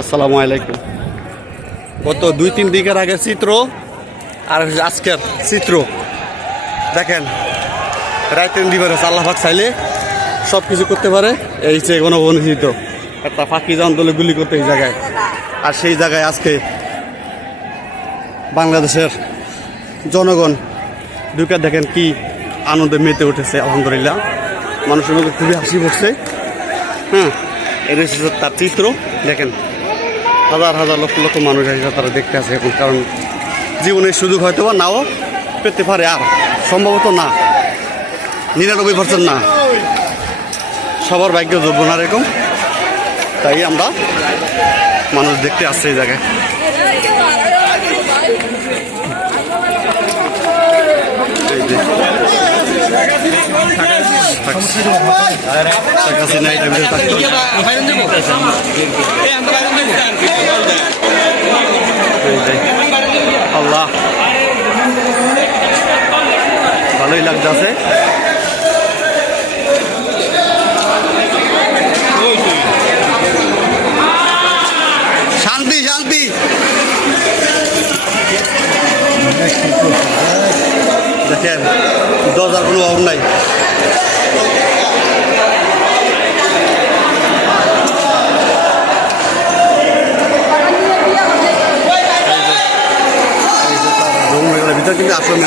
আসসালামু আলাইকুম। গত 2-3 দিনের আগের চিত্র আর আজকের চিত্র দেখেন। রাইতের দিবার আল্লাহ পাক চাইলে সব কিছু করতে পারে। এই যে গণবন্ধিত একটা ফাঁকি জান্তলে গুলি করতে এই জায়গায়, আর সেই জায়গায় আজকে বাংলাদেশের জনগণ ঢুকে দেখেন কি আনন্দে মেতে উঠেছে। আলহামদুলিল্লাহ, মানুষের মধ্যে খুবই হাসি পড়ছে। হ্যাঁ, এই তার চিত্র দেখেন। হাজার হাজার লক্ষ লক্ষ মানুষ আসে, তারা দেখতে আসে এখন। কারণ জীবনের সুযোগ হয়তো বা নাও পেতে পারে, আর সম্ভবত না, 99% না, সবার ভাগ্য যোগ্য না এরকম। তাই আমরা মানুষ দেখতে আসছে এই জায়গায়। আল্লাহ, ভালোই লাগতেছে। শান্তি শান্তি। দেখেন, দরজার কোনো অভাব নাই। ভিতরে কিন্তু আসলে